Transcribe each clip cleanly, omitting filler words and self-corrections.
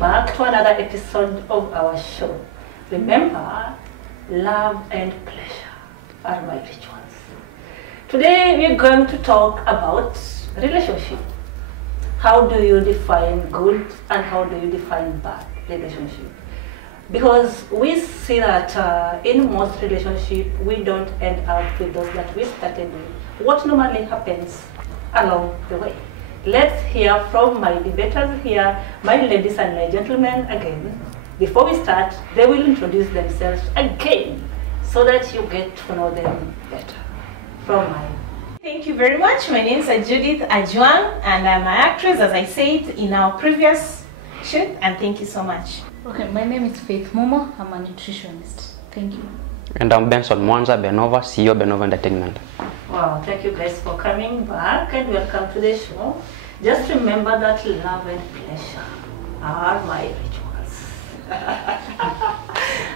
back to another episode of our show. Remember, love and pleasure are my rituals. Today we're going to talk about relationship. How do you define good and how do you define bad relationship? Because we see that in most relationships we don't end up with those that we started with. What normally happens along the way? Let's hear from my debaters here, my ladies and my gentlemen again. Before we start, they will introduce themselves again so that you get to know them better. From my Thank you very much. My name is Judith Ajuang and I'm an actress, as I said in our previous shoot, and thank you so much. Okay, my name is Faith Momo. I'm a nutritionist. Thank you. And I'm Benson Mwanza Benova, CEO Benova Entertainment. Wow, thank you guys for coming back and welcome to the show. Just remember that love and pleasure are my rituals.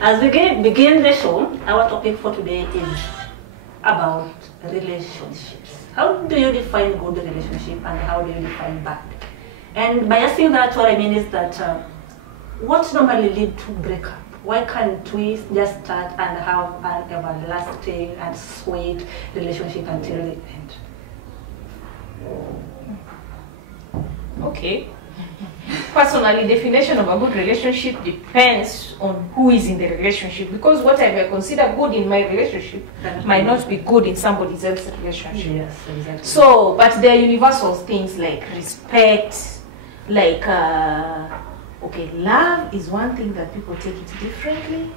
As we begin the show, our topic for today is about relationships. How do you define good relationship and how do you define bad? And by asking that, what I mean is that what normally leads to breakup? Why can't we just start and have an everlasting and sweet relationship until the end? Okay. Personally, definition of a good relationship depends on who is in the relationship, because what I may consider good in my relationship might not be good in somebody else's relationship. Yes, exactly. So, but there are universal things like respect, like okay, love is one thing that people take it differently.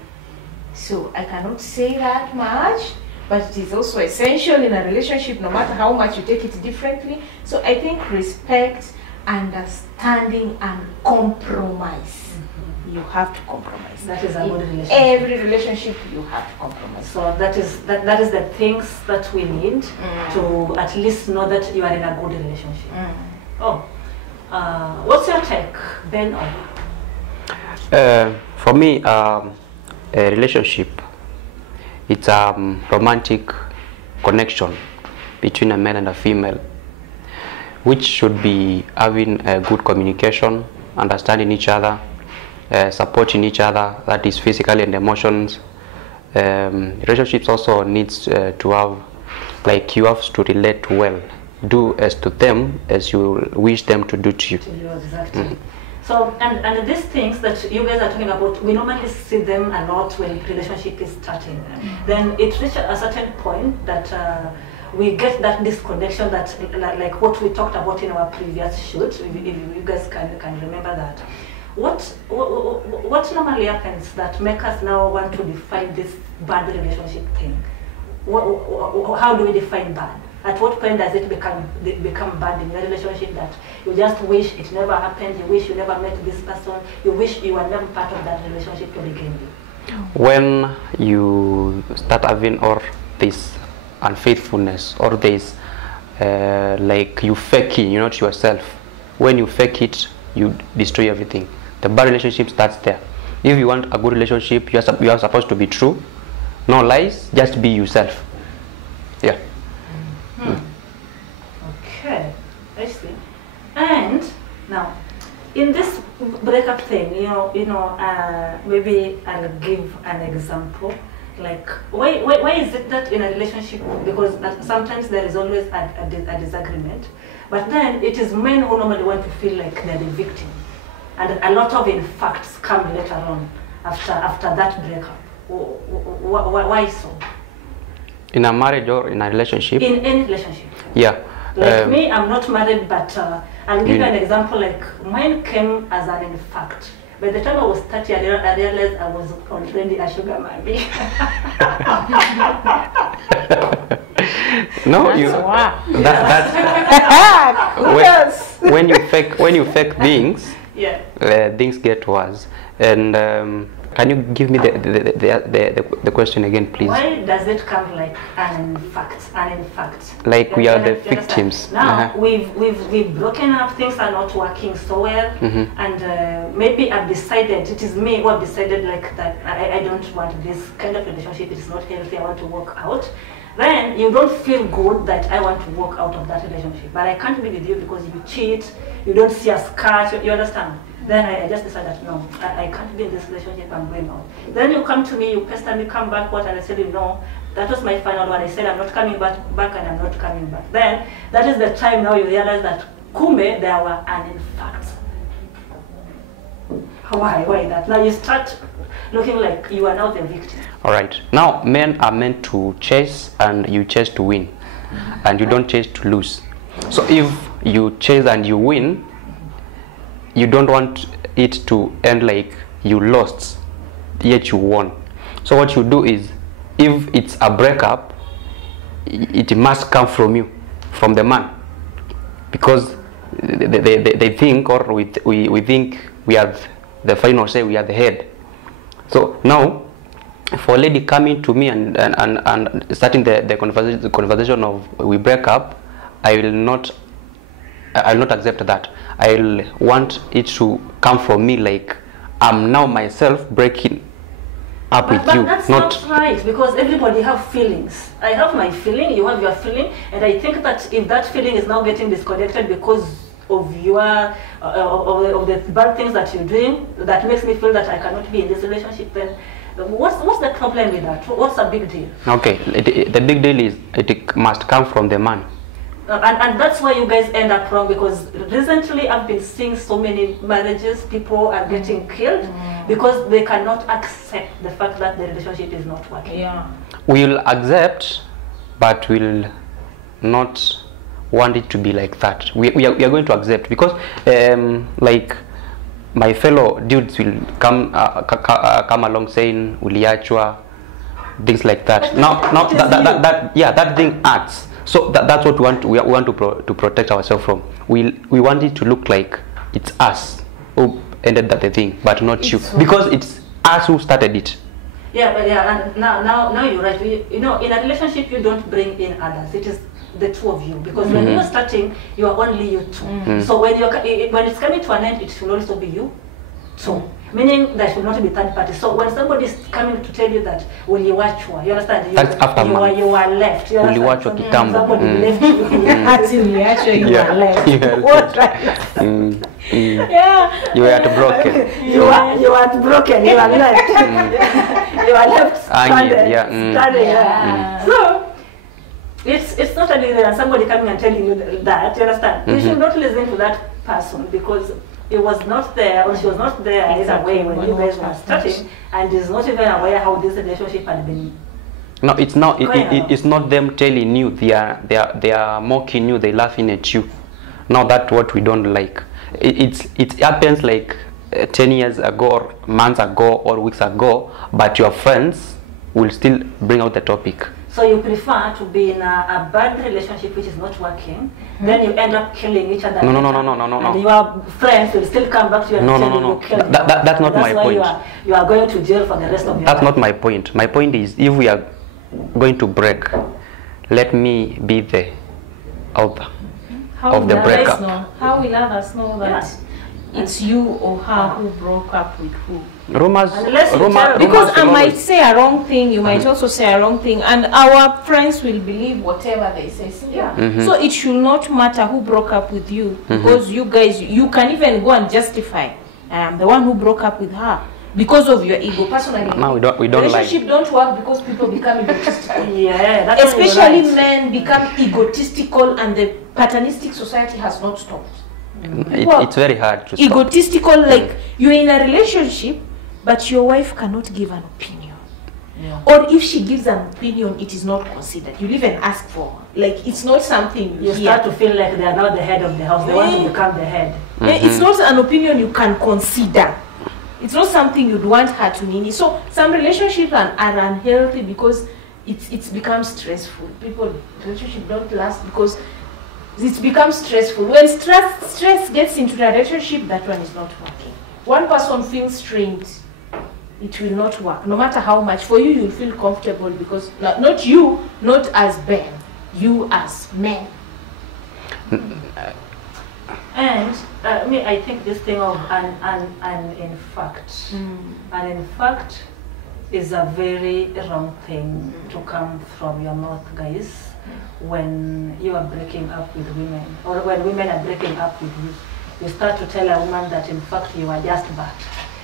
So I cannot say that much, but it is also essential in a relationship no matter how much you take it differently. So I think respect, understanding and compromise. You have to compromise. That is a good relationship. Every relationship you have to compromise. So that is the things that we need to at least know that you are in a good relationship. Oh, what's your take, Ben? For me, a relationship, it's a romantic connection between a male and a female, which should be having good communication, understanding each other, supporting each other, that is physically and emotions. Relationships also needs to have, like, you have to relate well. Do as to them as you wish them to do to you. Exactly. So, and these things that you guys are talking about, we normally see them a lot when relationship is starting. Then it reaches a certain point that we get that disconnection, that like what we talked about in our previous shoot, if you guys can remember that. What normally happens that make us now want to define this bad relationship thing? How do we define bad? At what point does it become bad in your relationship that you just wish it never happened, you wish you never met this person, you wish you were never part of that relationship to begin with? When you start having all this unfaithfulness, or this like you faking, you're not yourself. When you fake it, you destroy everything. The bad relationship starts there. If you want a good relationship, you are supposed to be true, no lies, just be yourself. Yeah. Okay, I see. And now, in this breakup thing, maybe I'll give an example. Like, why is it that in a relationship, because sometimes there is always a disagreement, but then it is men who normally want to feel like they're the victim, and a lot of facts come later on after that breakup. Why so? In a marriage or in a relationship? In any relationship. Yeah. Like me, I'm not married, but I'll give you an example. Like, mine came as an fact. By the time I was 30, I realized I was already a sugar mommy. No, that's you. Wow. That's when you fake things. Yeah. Things get worse. And can you give me the question again, please? Why does it come like an fact? Like we are the victims. Now we've broken up. Things are not working so well, and maybe I've decided, it is me who have decided like that. I don't want this kind of relationship. It's not healthy. I want to walk out. Then you don't feel good that I want to walk out of that relationship, but I can't be with you because you cheat. You don't see a scar. You understand? Then I just decided, no, I can't be in this relationship, I'm going out. Then you come to me, you pester me, come back, what, and I said, no, that was my final one. I said, I'm not coming back and I'm not coming back. Then, that is the time now you realize that, kume, there were an facts. Why that? Now you start looking like you are now the victim. All right. Now, men are meant to chase, and you chase to win. And you don't chase to lose. So if you chase and you win, you don't want it to end like you lost, yet you won. So what you do is, if it's a breakup, it must come from you, from the man. Because they think, or we think we have the final say, we are the head. So now, for a lady coming to me and starting the conversation of we break up, I will not accept that. I'll want it to come from me, like I'm now myself breaking up with you. But that's not right, because everybody have feelings. I have my feeling, you have your feeling, and I think that if that feeling is now getting disconnected because of your of the bad things that you're doing, that makes me feel that I cannot be in this relationship, then what's the problem with that? What's the big deal? Okay, the big deal is it must come from the man. And that's why you guys end up wrong, because recently I've been seeing so many marriages, people are getting killed because they cannot accept the fact that the relationship is not working. Yeah. We'll accept, but we'll not want it to be like that. We are going to accept, because like my fellow dudes will come along saying uliachwa, things like that. Now that thing acts. So that's what we want to protect ourselves from. We want it to look like it's us who ended that thing, but not you, because it's us who started it. Yeah, but and now you're right. You know, in a relationship you don't bring in others. It is the two of you, because when you're starting, you are only you two. So when it's coming to an end, it should also be you two. Meaning there should not be third party. So when somebody is coming to tell you that uliwachwa, you understand? That's after you are left. You uliwachwa kitambo. Somebody left you. You are left. What? Yeah. You were broken. You are broken. You are left. You are left stranded. So it's not a somebody coming and telling you that. You understand? You should not listen to that person, because it was not there, or she was not there either way when you guys were starting, and is not even aware how this relationship had been. No, it's not. It's not them telling you. They are mocking you. They laughing at you. Now that's what we don't like. It happens like 10 years ago, or months ago, or weeks ago, but your friends will still bring out the topic. So you prefer to be in a bad relationship which is not working, then you end up killing each other. No. And your friends will still come back to you and tell you killed. That's not my point. You are going to jail for the rest of your life. That's not my point. My point is, if we are going to break, let me be the author of the breakup. How will others know that it's you or her who broke up with who? Rumors, because I might say a wrong thing, you might also say a wrong thing, and our friends will believe whatever they say. So it should not matter who broke up with you, because you guys, you can even go and justify, I am the one who broke up with her because of your ego. Personally, no, we don't relationship don't work because people become egotistical. That's especially men become egotistical, and the paternalistic society has not stopped. It's very hard to stop. Egotistical, like you're in a relationship, but your wife cannot give an opinion. Or if she gives an opinion, it is not considered. You even ask for. Like, it's not something you start to feel like they are now the head of the house. They want to become the head. It's not an opinion you can consider. It's not something you'd want her to nini. So some relationships are unhealthy because it's become stressful. Relationships don't last because it becomes stressful. When stress gets into the relationship, that one is not working. One person feels strained, it will not work. No matter how much. For you, you'll feel comfortable because not you, not as Ben, you as men. And I think this thing of and in fact, and in fact is a very wrong thing to come from your mouth, guys, when you are breaking up with women, or when women are breaking up with you. you start to tell a woman that in fact you are just bad.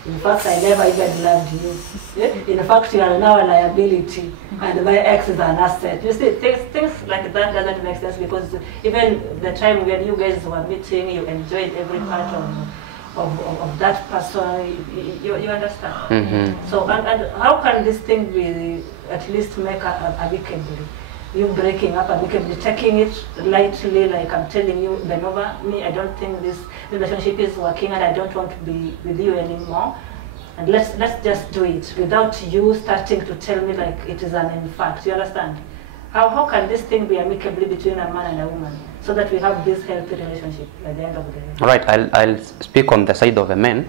In fact, I never even loved you. In fact, you are now a liability, and my ex is an asset. You see, things like that doesn't make sense, because even the time when you guys were meeting, you enjoyed every part of that person. You understand? Mm-hmm. So, and how can this thing be at least make amicably? You breaking up amicably, taking it lightly, like I'm telling you, Benova, me, I don't think this relationship is working and I don't want to be with you anymore. And let's just do it without you starting to tell me like it is an in fact. You understand? How can this thing be amicably between a man and a woman so that we have this healthy relationship at the end of the day? All right, I'll speak on the side of a man.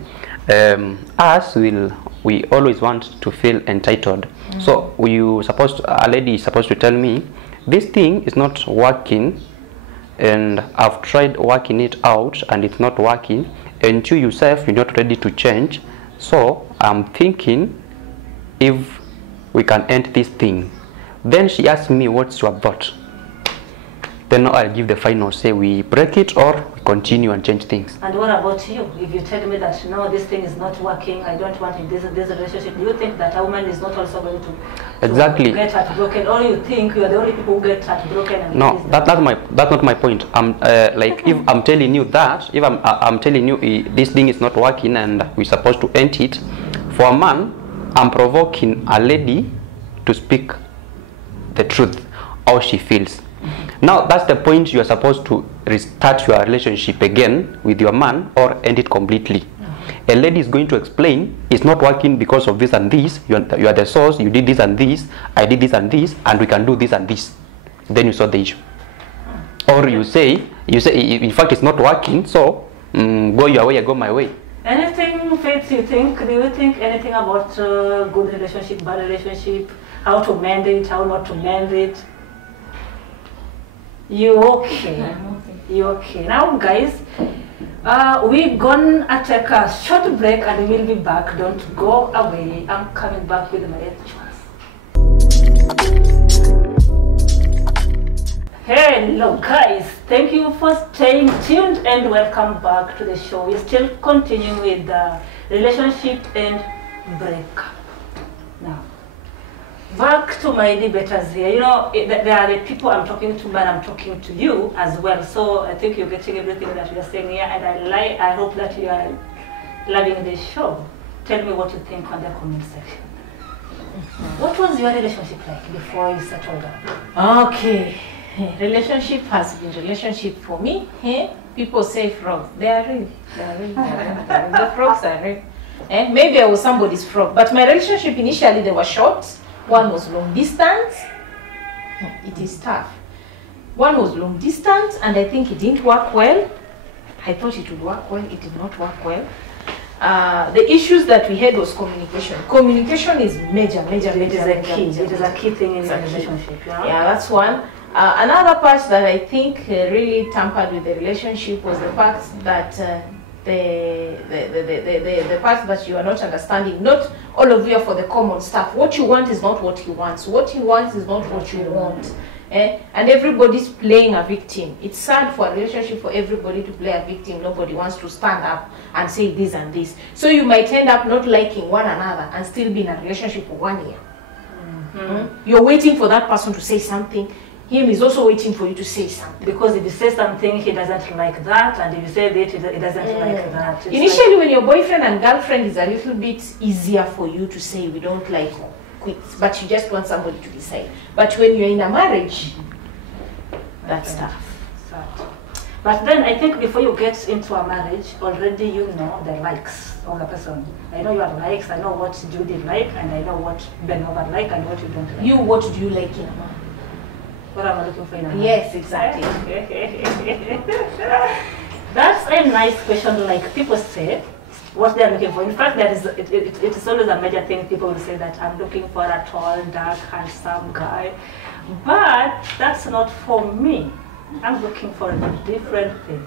We always want to feel entitled. So a lady is supposed to tell me, this thing is not working, and I've tried working it out and it's not working, and you yourself, you're not ready to change. So I'm thinking if we can end this thing. Then she asked me, what's your thought? Then I'll give the final say, we break it or we continue and change things. And what about you? If you tell me that no, this thing is not working, I don't want in this relationship, do you think that a woman is not also going to exactly get heartbroken, or you think you are the only people who get heartbroken? And no, that's not my point. Like if I'm telling you that, if I'm telling you this thing is not working and we're supposed to end it, for a man, I'm provoking a lady to speak the truth, how she feels. Now that's the point. You are supposed to restart your relationship again with your man or end it completely. A lady is going to explain it's not working because of this and this. You are the source. You did this and this. I did this and this, and we can do this and this. Then you solve the issue. Or you say in fact it's not working. So go your way, I go my way. Anything, Faith, do you think anything about good relationship, bad relationship, how to mend it, how not to mend it? You okay? I'm okay. You okay? Now, guys, we're gonna take a short break and we'll be back. Don't go away. I'm coming back with my choice. Hello, guys. Thank you for staying tuned and welcome back to the show. We're still continuing with the relationship and breakup. Now, back to my debaters here. You know, there are the people I'm talking to, but I'm talking to you as well. So I think you're getting everything that we are saying here, and I hope that you are loving this show. Tell me what you think on the comment section. What was your relationship like before you settled down? Okay, relationship has been relationship for me. People say frogs. They are real. They are real. The frogs are real. Maybe I was somebody's frog, but my relationship initially they were short. One was long distance. It is tough. One was long distance, and I think it didn't work well. I thought it would work well. It did not work well. The issues that we had was communication. Communication is major. It is a key thing in a relationship. Yeah, that's one. Another part that I think really tampered with the relationship was the fact that the part that you are not understanding. Not all of you are for the common stuff. What you want is not what he wants. What he wants is not what you want. And everybody's playing a victim. It's sad for a relationship for everybody to play a victim. Nobody wants to stand up and say this and this. So you might end up not liking one another and still be in a relationship for 1 year. You're waiting for that person to say something. Him is also waiting for you to say something. Because if you say something, he doesn't like that, and if you say that, he doesn't like that. It's initially, when your boyfriend and girlfriend is a little bit easier for you to say, we don't like quits, but you just want somebody to decide. But when you're in a marriage, that's tough. But then I think before you get into a marriage, already you know the likes of the person. I know your likes, I know what Judy like, and I know what Benova like, and what you don't like. You, what do you like in a man? What am I looking for in a man? Yes, exactly. That's a nice question. Like people say, what they're looking for. In fact, it is always a major thing. People will say that I'm looking for a tall, dark, handsome guy. But that's not for me. I'm looking for a different thing.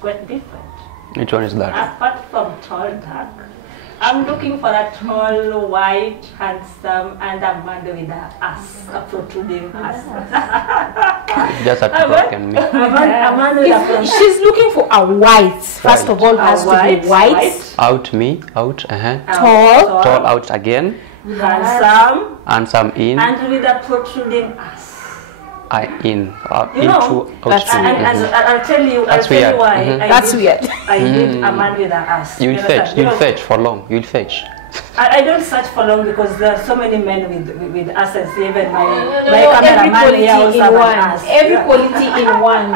Quite different. Which one is that? Apart from tall, dark, I'm looking for a tall, white, handsome, and a man with a ass, a protruding ass. Just a broken me. A man with a protruding. She's looking for a white. First of all, has to be white. Out me, out, Tall, out again. Handsome in. And with a protruding ass. In, you know, into, out. I'll tell you why. That's weird. I need a man with an ass. You'll fetch for long. You'll fetch. I don't search for long because there are so many men with asses. Even my cameraman here also have an ass. Every quality in one.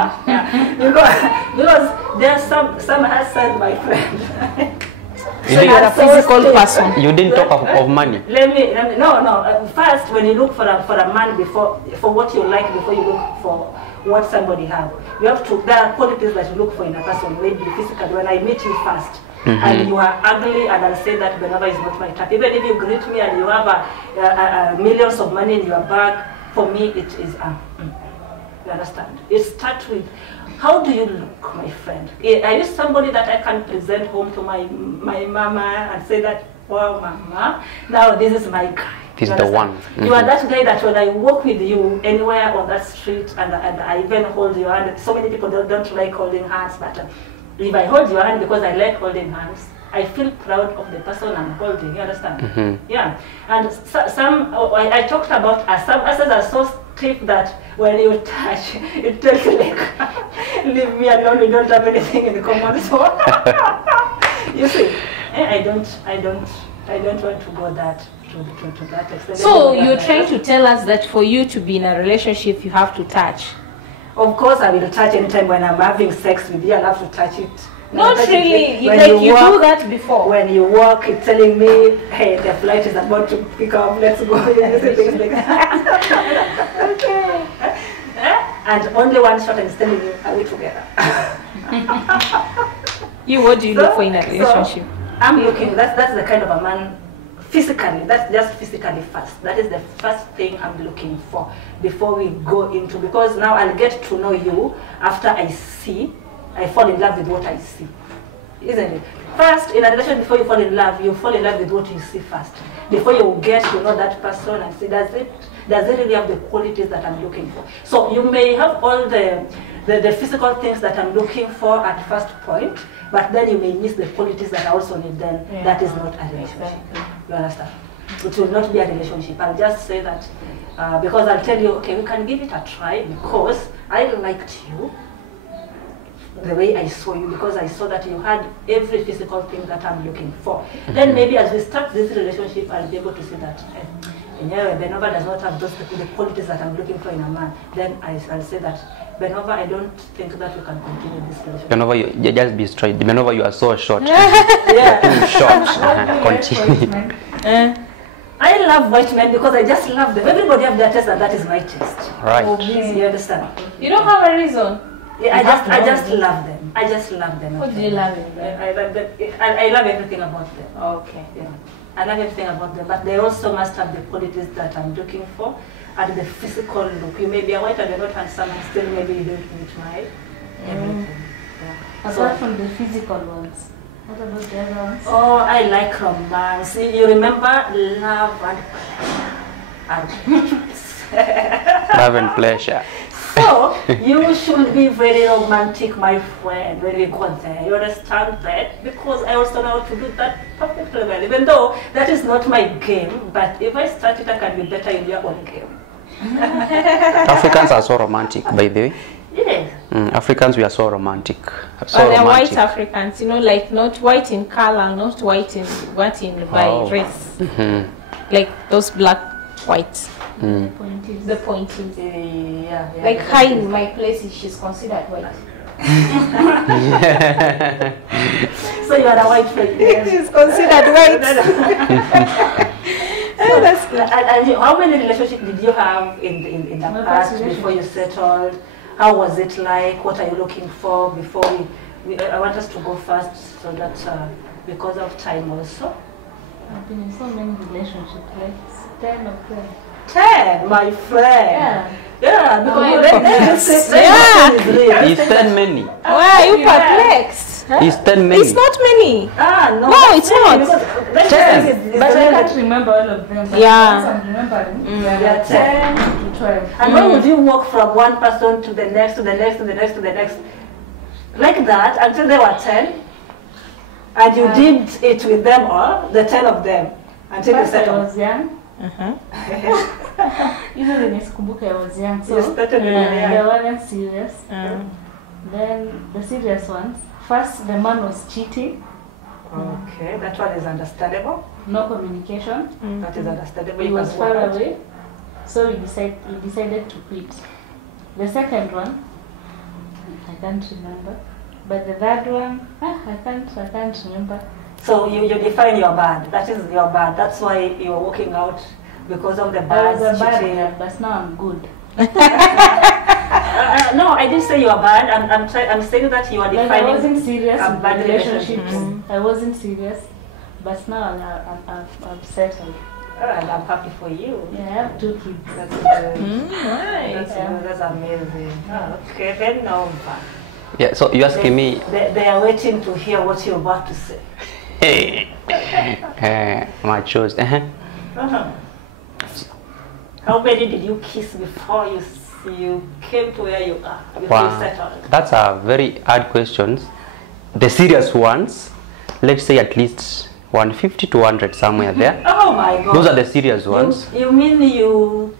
Because there are some asses, my friend. So you're a physical person. You didn't talk of money. Let me no. First, when you look for a man for what you like before you look for what somebody have, you have to. There are qualities that you look for in a person. Maybe physically. When I meet you first, and you are ugly, and I'll say that Benova is not my type. Even if you greet me and you have millions of money in your bag, for me it is you understand? It starts with, how do you look, my friend? Are you somebody that I can present home to my mama and say that, wow, mama, now this is my guy. This is the one. You are that guy that when I walk with you anywhere on that street and I even hold your hand, so many people don't like holding hands, but if I hold your hand because I like holding hands, I feel proud of the person I'm holding, you understand? Yeah. And I talked about some asses are so stiff that when you touch, it takes like, leave me alone, we don't have anything in common. So, you see, I don't want to go to that extent. So you're trying to tell us that for you to be in a relationship, you have to touch? Of course, I will touch anytime when I'm having sex with you. I'll have to touch it. Not really. You do that before. When you walk, it's telling me, hey, the flight is about to pick up. Let's go. Things like that. Okay. And only one shot is telling you, are we together? What do you look for in a relationship? I'm looking. That's the kind of a man. Physically, that's just physically first. That is the first thing I'm looking for before we go into, because now I'll get to know you after I fall in love with what I see. Isn't it? First, in a relation, before you fall in love with what you see first. Before you get to know that person and see, does it really have the qualities that I'm looking for? So you may have all the physical things that I'm looking for at first point, but then you may miss the qualities that I also need then. Yeah. That is not a relationship. You understand? It will not be a relationship. I'll just say that because I'll tell you, okay, we can give it a try because I liked you the way I saw you, because I saw that you had every physical thing that I'm looking for. Then maybe as we start this relationship, I'll be able to see that Benova does not have the qualities that I'm looking for in a man. Then I'll say that, Benova, I don't think that we can continue this relationship. Benova, you just be straight. Benova, you are so short. Yeah. Short. Continue. I love white men because I just love them. Everybody have their taste, and that is my taste. Right. You understand? You don't have a reason. Yeah, I just love them. I just love them. What do you love in them? I love everything about them. Okay. Yeah. I love everything about them, but they also must have the qualities that I'm looking for and the physical look. You may be a white and you're not handsome, and still maybe you don't meet my everything. Yeah. Apart from the physical ones, what about the other ones? Oh, I like romance. You remember love and pleasure. Love and pleasure. So, you should be very romantic, my friend, when we go there. You understand that? Because I also know how to do that perfectly well. Even though that is not my game, but if I start it, I can be better in your own game. Africans are so romantic, by the way. Yes. Africans, we are so romantic. They're white Africans, like not white in color, not white in by race. Like those black whites. The pointies. Yeah. Like Kai in my place, she's considered white. So you are a white friend. She's considered white. That's good. And how many relationships did you have in the past before you settled? How was it like? What are you looking for before I want us to go first so that because of time also. I've been in so many relationships, like 10 or 12. 10, my friend. Yeah, because He's 10 many. Why are you perplexed? He's 10 many. It's not many. No. No, it's not. That 10. is But the I limit. can't remember all of them. But Yeah. once I'm remembering, Yeah, 10. 10 to 12. And when would you walk from one person to the next, to the next, to the next, to the next, like that until they were 10? And you did it with them all, the 10 of them, until you First I settled. was young. Usually nisikumbuke I was young. So You started when you were they young. weren't serious. Then the serious ones. First the man was cheating. Okay, that one is understandable. No communication. That is understandable. He You was can far walk out. away. So we decided to quit. The second one, I can't remember. But the third one, I can't remember. So you define your bad. That is your bad. That's why you're walking out because of the I bad was a bad cheating. girl, but now I'm good. No, I didn't say you are bad. I'm saying that you are Like I defining wasn't serious a with bad the relationships. relationship. I wasn't serious, but now I'm settled. And I'm happy for you. Yeah, I have 2 kids. That's good. Nice. That's good. That's amazing. Okay, then now Yeah, so you're asking me, they are waiting to hear what you're about to say. my choice. How many did you kiss before you came to where you are? You Wow, feel settled. that's a very hard question. The serious ones, let's say at least 150 to 100 somewhere there. Oh my God. Those are the serious ones. You mean you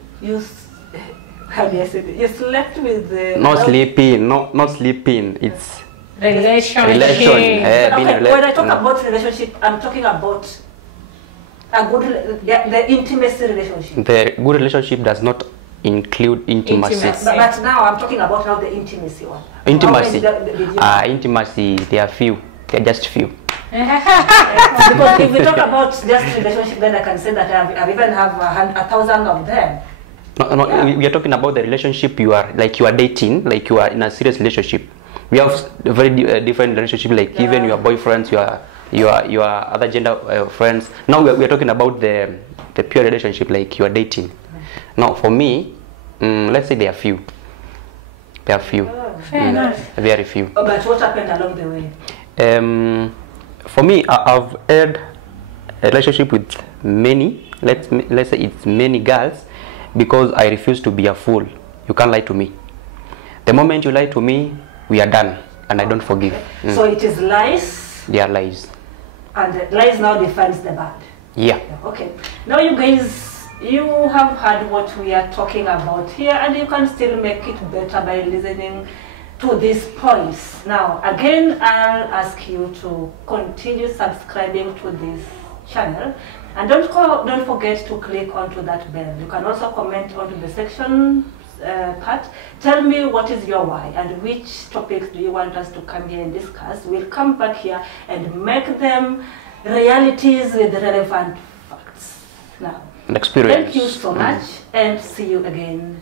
how do I say this? You slept with the Not sleeping, not sleeping. It's Relationship. relation. Being Okay, when I talk no. about relationship, I'm talking about a good the intimacy relationship. The good relationship does not include intimacy. Intimacy. But now I'm talking about now the intimacy one. Intimacy. How many did you Intimacy, there are few. They're just few. because if we talk about just relationship, then I can say that I even have 1,000 of them. No, we are talking about the relationship you are dating, like you are in a serious relationship. We have a very different relationship, like even your boyfriends, your other gender friends. Now we are talking about the pure relationship, like you are dating. Now for me, let's say there are few. There are few. Fair enough. Very few. Oh, but what happened along the way? For me, I've had a relationship with many. Let's say it's many girls, because I refuse to be a fool. You can't lie to me. The moment you lie to me, we are done, and I don't forgive. So it is lies, They are lies. and lies now defines the bad. Yeah. Okay. Now you guys, you have heard what we are talking about here, and you can still make it better by listening to these points. Now, again, I'll ask you to continue subscribing to this channel, and don't forget to click onto that bell. You can also comment onto the section part. Tell me what is your why and which topics do you want us to come here and discuss. We'll come back here and make them realities with relevant facts. Now, An experience. thank you so much, and see you again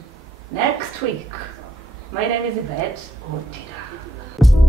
next week. My name is Yvette Otira.